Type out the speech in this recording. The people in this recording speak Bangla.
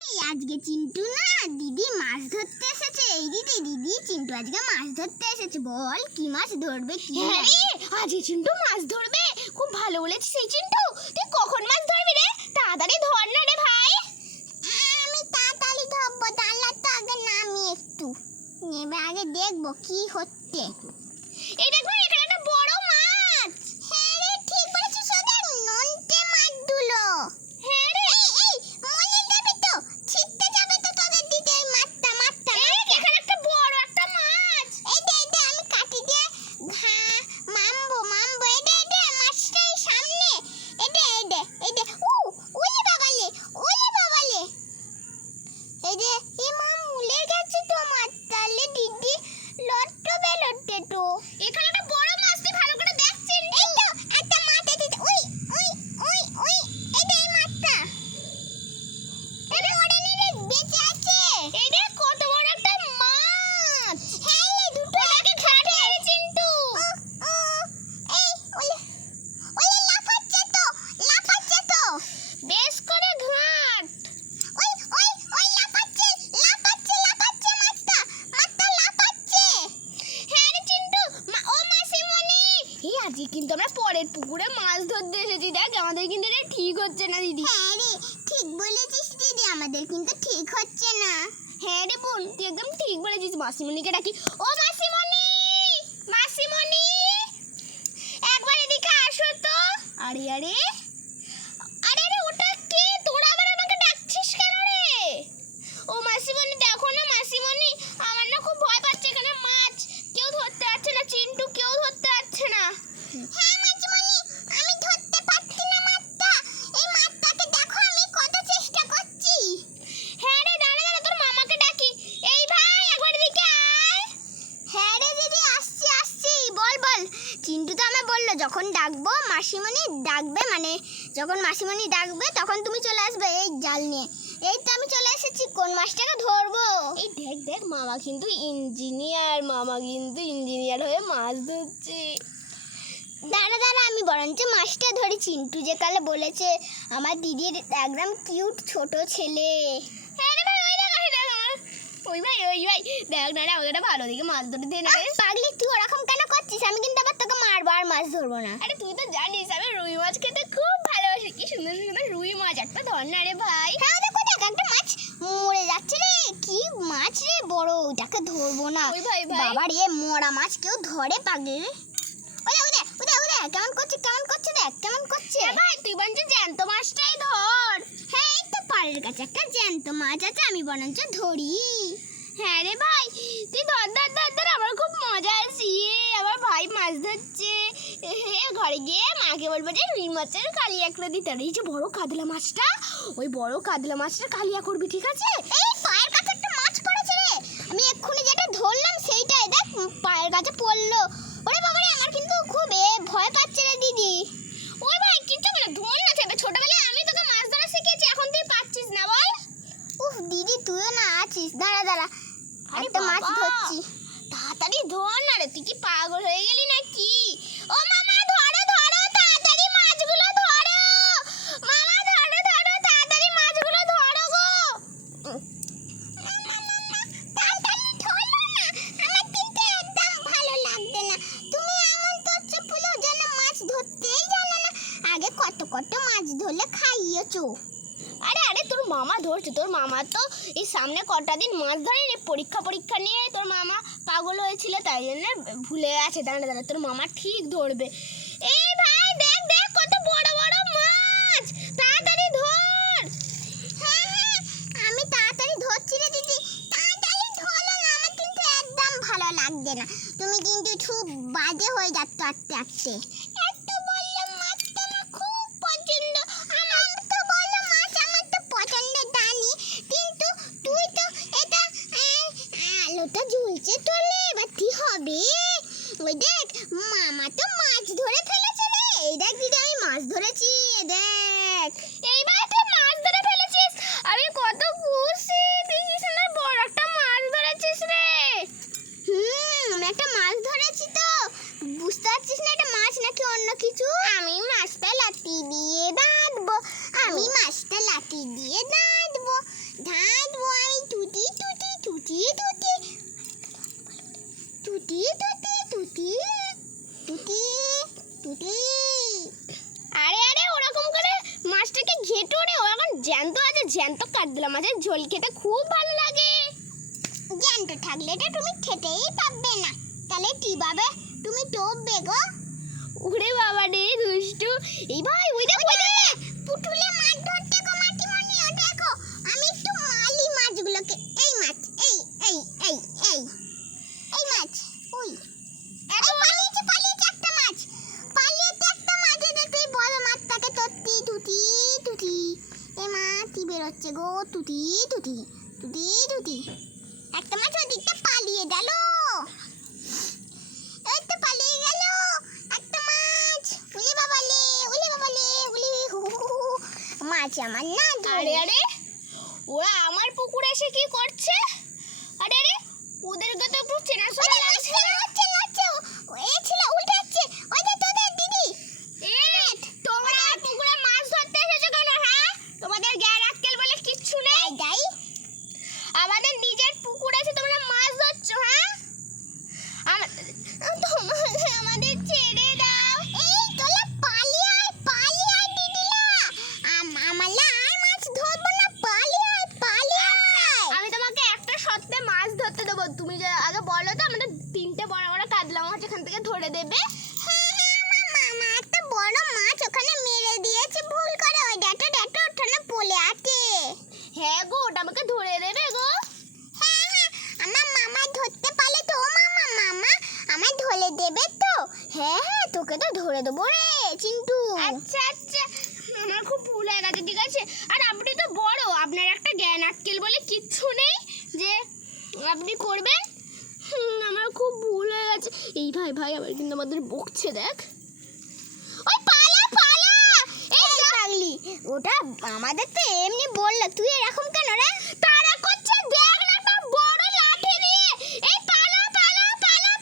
আজকে চিন্টু না দিদি মাছ ধরতে এসেছে। এই দিদি চিন্টু আজকে মাছ ধরতে এসেছে। বল কি মাছ ধরবে? কি আরে আজকে চিন্টু মাছ ধরবে? খুব ভালো বলেছিস এই চিন্টু। তুই কখন মাছ ধরবি রে? তাড়াতাড়ি ধর না রে ভাই। আমি তাড়াতাড়ি ধরবো, তাহলে তো আগে নামি একটু নেবে, আগে দেখবো কি হচ্ছে। এই দেখ ভাই, এখানে একটা বড় মাছ। হ্যাঁ রে, ঠিক বলেছিস। ওদের নন্টে মাছগুলো। হ্যাঁ রে, এই মনে যাবে তো, ছিটতে যাবে তো তোদের দিতে এই মাছটা। এখানে একটা বড় একটা মাছ। এই দে আমি কাটি দিয়ে মামবো। এই দে মাছটা এই সামনে। এই দে ওলে বাবালে। এই দে এই মা মুলে গেছে তো মাছ। তাহলে দিদি লট্টো বেলট্টে তো। এখানে একটা বড় মাছ, তুই ভালো করে দেখ চিন্টু। এই তো একটা মাছ এসেছে। ওই এই দে এই মাছটা। এই মরে নি রে, বেঁচে আছে। এই দেখ কত বড় একটা মাছ। হ্যাঁ রে, দুটো ওটাকে ঘাটে রে চিন্টু। এই ওলে লাফাচ্ছে তো। বেশ করে ঘাট। ওই লাফাচ্ছে মাছটা লাফাচ্ছে। হ্যাঁ রে চিন্টু, ও মাসিমণি। এই আজকে কিন্তু আমরা পরের পুকুরে মাছ ধরতে এসেছি। দেখ আমাদের কিন্তু এটা ঠিক হচ্ছে না দিদি। হ্যাঁ রে, ঠিক বলেছিস দিদি, আমাদের কিন্তু ঠিক হচ্ছে না। হ্যাঁ রে বোন, তুই একদম ঠিক বলেছিস। মাসিমণিকে ডাকি। ও মাসিমণি, একবার এদিকে আসো তো। আরে আরে ওটা কে? তোরা আবার আমাকে ডাকছিস কেন রে? ও মাসিমণি, দেখো না মাসিমণি, আমার না খুব ভয় পাচ্ছে। এখানে মাছ কেউ ধরতে পারছে না, চিন্টু কেউ ধরতে পারছে না। হ্যাঁ মাঝিমণি, আমি ধরতে পারছি না মাছটা। এই মাছটাকে দেখো, আমি কত চেষ্টা করছি। হ্যাঁ রে, দাঁড়া তোর মামাকে ডাকি। এই ভাই একবার এদিকে আয়। হ্যাঁ রে দিদি, আসছি। বল চিন্টু তো আমায় বললো যখন ডাকবো মাসিমণি ডাকবে, মানে যখন মাসিমণি ডাকবে তখন তুমি চলে আসবে এই জাল নিয়ে। এই তো আমি চলে এসেছি, কোন মাছটাকে ধরবো? এই দেখ মামা কিন্তু ইঞ্জিনিয়ার হয়ে মাছ ধরছে। দাঁড়া আমি বরঞ্চ মাছটা ধরি। চিন্টু যে কালে বলেছে আমার দিদির একদম কিউট ছোট ছেলে। হ্যাঁ রে ভাই, ওই ভাই দেখ না রে, আমাকে একটা ভালো দিকে মাছ ধরে দে না রে। পাগলি, তুই ওরকম কেন করছিস? আমি কিন্তু আবার তোকে মারবো আর মাছ ধরবো না। আরে তুই তো জানিস আমি রুই মাছ খেতে খুব ভালোবাসি। কি সুন্দর রুই মাছ, একটা ধর না রে ভাই। হ্যাঁ দেখো, একটা মাছ মরে যাচ্ছে রে। কি মাছ রে, বড়, ওটাকে ধরবো না। ওই ভাই বাবা রে, মরা মাছ কেউ ধরে পাগলি? ওরে কেমন করছে দেখ, কেমন করছে। ভাই তুই বঞ্চ জ্যান্ত মাছটাই ধর। হ্যাঁ, এই তো পাড়ের কাছে একটা জ্যান্ত মাছ আছে, আমি বরঞ্চ ধরি। হ্যাঁ রে ভাই, তুই ধর, আমার খুব মজা আসছে। আমার ভাই মাছ ধরছে। ঘরে গিয়ে মাকে বলবো যে রুই মাছের কালিয়া করে দিতে। আর এই যে বড় কাতলা মাছটা, ওই বড় কাতলা মাছটা কালিয়া করবি, ঠিক আছে? এই পায়ের কাছে একটা মাছ পড়েছে রে। আমি এক্ষুনি যেটা ধরলাম সেইটাই দেখ পায়ের কাছে পড়লো। ওরে বাবা রে, আমার কিন্তু খুব ভয় পাচ্ছে রে দিদি। ওই ভাই কিচ্ছু বলে ধর না, খেতে ছোটবেলায় আমি তোকে মাছ ধরা শিখেছি, এখন তুই পাচ্ছিস না বল। উফ দিদি, তুইও না আছিস। দাঁড়া একটা মাছ ধরছি। তাড়াতাড়ি ধর না রে, তুই কি পাগল হয়ে গেলি নাকি? ও মামা ধরো তাড়াতাড়ি মাছগুলো ধরো। মামা ধরো তাড়াতাড়ি মাছগুলো ধরো গো। তাড়াতাড়ি ধরো না, আমার কিন্তু একদম ভালো লাগছে না। তুমি এমন করছো পুরো যেন মাছ ধরতেই জানো না। আগে কত মাছ ধরলে খাইয়েছো। আরে তোর মামা ধরছে। তোর মামা তো এই সামনে কটা দিন মাছ ধরেনি, পরীক্ষা নিয়ে তোর মামা পাগল হয়েছিল, তাই জন্য ভুলে গেছে। দাঁড়া তোর মামা ঠিক ধরবে। এই ভাই দেখ কত বড় মাছ, তাড়াতাড়ি ধর। হ্যাঁ, আমি তাড়াতাড়ি ধরছি রে দিদি। তাড়াতাড়ি ধরো না, আমার কিন্তু একদম ভালো লাগছে না। তুমি কিন্তু খুব বাজে হয়ে যাচ্ছ আস্তে। এত বললো মাছটা আমার খুব পছন্দ। আমার তো বললো মাছ আমার তো পছন্দ জানি, কিন্তু তুই তো এটা আলোটা ঝুলছে তোলে, এবার কি হবে? ওই দেখ মামা তো মাছ ধরে ফেলেছে রে। এই দেখ দিদি, আমি মাছ ধরেছি, দেখ। এইবার তুই মাছ ধরে ফেলেছিস, আমি কত খুশি। তুই কি সুন্দর বড় একটা মাছ ধরেছিস রে। আমি একটা মাছ ধরেছি তো, বুঝতে পারছিস না এটা মাছ নাকি অন্য টুটি টুটি টুটি টুটি টুটি। আরে আরে ওরকম করে মাছটাকে ঘেঁটো রে, ও এখন জ্যান্ত আছে, জ্যান্ত কাট দিলাম। মাছের ঝোল খেতে খুব ভালো লাগে। জ্যান্ত থাকলে তো তুমি খেতেই পারবে না, তাহলে কিভাবে তুমি টোপবে গো? ওরে বাবা রে দুষ্টু। এই ভাই ওই দেখো ওই দেখো। পুটুলে মাছ ধরতে গো মাটিমণি, ও দেখো আমি একটু মালি মাছগুলোকে, এই মাছ, এই এই এই এই এই মাছ, ওই এই পালিয়েছে পালিয়েছে একটা মাছ, পালিয়েছে একটা মাছ। দেখো এই বড় মাছটাকে টুটি টুটি টুটি, এই মাছই বেরোচ্ছে গো, টুটি টুটি টুটি টুটি। একটা মাছ ওদিকটা পালিয়ে গেল, এই তো পালিয়ে গেল একটা মাছ। উলি বাবালে উলি বাবালে উলি হু হু হু। মাছ আমার না আরে আরে ওরা আমার পুকুরে এসে কি করছে? আরে আরে ওদেরকে তো একটু চেনাশোনা লাগছে। নাচছে নাচছে, এই ছিল উল্টাচ্ছে, ওই যে তোদের দিদি। তোমরা পুকুরে মাছ ধরতে এসেছো কেন? হ্যাঁ, তোমাদের জ্ঞান আক্কেল বলে কিচ্ছু নেই। যাই আমাদের নিজের পুকুর আছে, তোমরা মাছ ধরছো? হ্যাঁ, আমাদের ছেড়ে দাও। এই তোলা পালিয়ে আয় দিদিলা, আমালা আর মাছ ধরবো না, পালিয়ে আয়। আমি তোমাকে একটা শর্তে মাছ ধরতে দেবো, তুমি যে আগে বলো তো আমাদের 3টে বড় বড় কাতলা মাছ এখান থেকে ধরে দেবে। হ্যাঁ হ্যাঁ, আমার মামা একটা বড় মাছ ওখানে মেরে দিয়েছে ভুল করে, ওই ডেটো ওখানে পড়ে আছে। হ্যাঁ গো, ওটা আমাকে ধরে দেবে গো। হ্যাঁ হ্যাঁ, আমার মামা ধরতে পারলে তো, ও মামা আমায় ধরে দেবে তো? হ্যাঁ হ্যাঁ, তোকে তো ধরে দেবো রে চিন্টু। আচ্ছা আচ্ছা, আমার খুব ভুল হয়ে গেছে, ঠিক আছে। আর আপনি তো বড়, আপনার একটা জ্ঞান আক্কেল বলে কিচ্ছু নেই যে আপনি করবেন। আমার খুব ভুল হয়ে গেছে। এই ভাই ভাই আবার কিন্তু আমাদের বকছে, দেখ। ওই পালা পালা, এই পাগলি, ওটা আমাদের তো এমনি বললো, তুই এরকম কেন রে?